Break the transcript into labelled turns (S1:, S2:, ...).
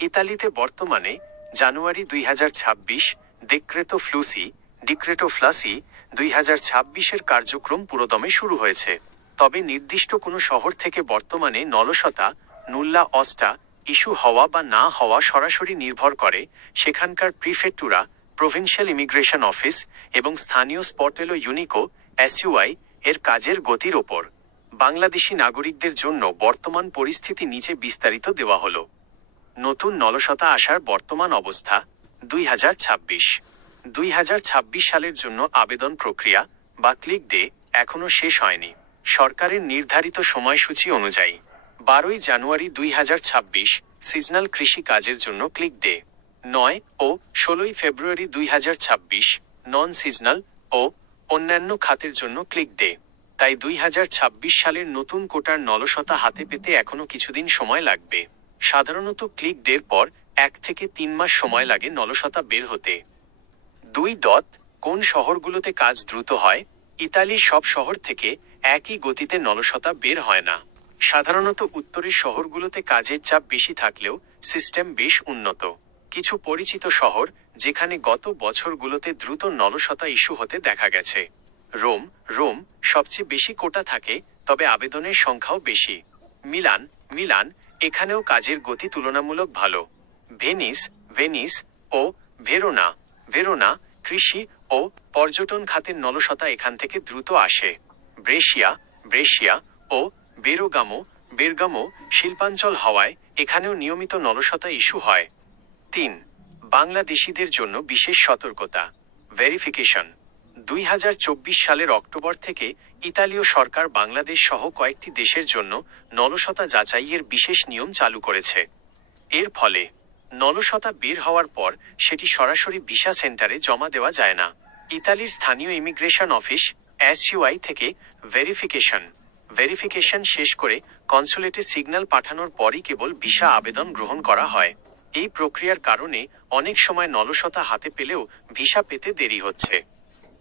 S1: ইতালিতে বর্তমানে জানুয়ারি দুই হাজার ছাব্বিশ, ডেক্রেটো ফ্লুসি, ডিক্রেটো ফ্লাসি দুই হাজার ছাব্বিশের কার্যক্রম পুরোদমে শুরু হয়েছে। তবে নির্দিষ্ট কোনো শহর থেকে বর্তমানে নলসতা, নুল্লা অস্টা, ইস্যু হওয়া বা না হওয়া সরাসরি নির্ভর করে সেখানকার প্রিফেক্টুরা, প্রভিন্সিয়াল ইমিগ্রেশন অফিস এবং স্থানীয় স্পটেলো ইউনিকো, এসইউআই এর কাজের গতির ওপর। বাংলাদেশি নাগরিকদের জন্য বর্তমান পরিস্থিতি নিচে বিস্তারিত দেওয়া হলো। নতুন নলসতা আসার বর্তমান অবস্থা, দুই হাজার ছাব্বিশ। দুই হাজার ছাব্বিশ সালের জন্য আবেদন প্রক্রিয়া, বা ক্লিক ডে, এখনও শেষ হয়নি। সরকারের নির্ধারিত সময়সূচি অনুযায়ী, বারোই জানুয়ারি দুই হাজার ছাব্বিশ, সিজনাল কৃষি কাজের জন্য ক্লিক ডে। নয় ও ষোলোই ফেব্রুয়ারি দুই হাজার ছাব্বিশ নন সিজনাল ও অন্যান্য খাতের জন্য ক্লিক ডে। তাই দুই হাজার ছাব্বিশ সালের নতুন কোটার নলসতা হাতে পেতে এখনও কিছুদিন সময় লাগবে। সাধারণত ক্লিক ডের পর এক থেকে তিন মাস সময় লাগে নলসতা বের হতে। দুই ডট কোন শহরগুলোতে কাজ দ্রুত হয়, ইতালির সব শহর থেকে একই গতিতে নলসতা বের হয় না। সাধারণত উত্তরের শহরগুলোতে কাজের চাপ বেশি থাকলেও সিস্টেম বেশ উন্নত। কিছু পরিচিত শহর যেখানে গত বছরগুলোতে দ্রুত নলসতা ইস্যু হতে দেখা গেছে। রোম রোম সবচেয়ে বেশি কোটা থাকে, তবে আবেদনের সংখ্যাও বেশি। মিলান মিলান এখানেও কাজের গতি তুলনামূলক ভালো। ভেনিস ভেনিস ও ভেরোনা ভেরোনা কৃষি ও পর্যটন খাতের নলসতা এখান থেকে দ্রুত আসে। ব্রেশিয়া ব্রেশিয়া ও বেরোগামো, বেরগামো শিল্পাঞ্চল হওয়ায় এখানেও নিয়মিত নলসতা ইস্যু হয়। তিন, বাংলাদেশিদের জন্য বিশেষ সতর্কতা। ভেরিফিকেশন। দুই হাজার চব্বিশ সালের অক্টোবর থেকে ইতালীয় সরকার বাংলাদেশ সহ কয়েকটি দেশের জন্য নলসতা যাচাইয়ের বিশেষ নিয়ম চালু করেছে। এর ফলে নলসতা বের হওয়ার পর সেটি সরাসরি ভিসা সেন্টারে জমা দেওয়া যায় না। ইতালির স্থানীয় ইমিগ্রেশন অফিস এসইউআই থেকে ভেরিফিকেশন। ভেরিফিকেশন শেষ করে কনসুলেটে সিগন্যাল পাঠানোর পরই কেবল ভিসা আবেদন গ্রহণ করা হয়। এই প্রক্রিয়ার কারণে অনেক সময় নলসতা হাতে পেলেও ভিসা পেতে দেরি হচ্ছে।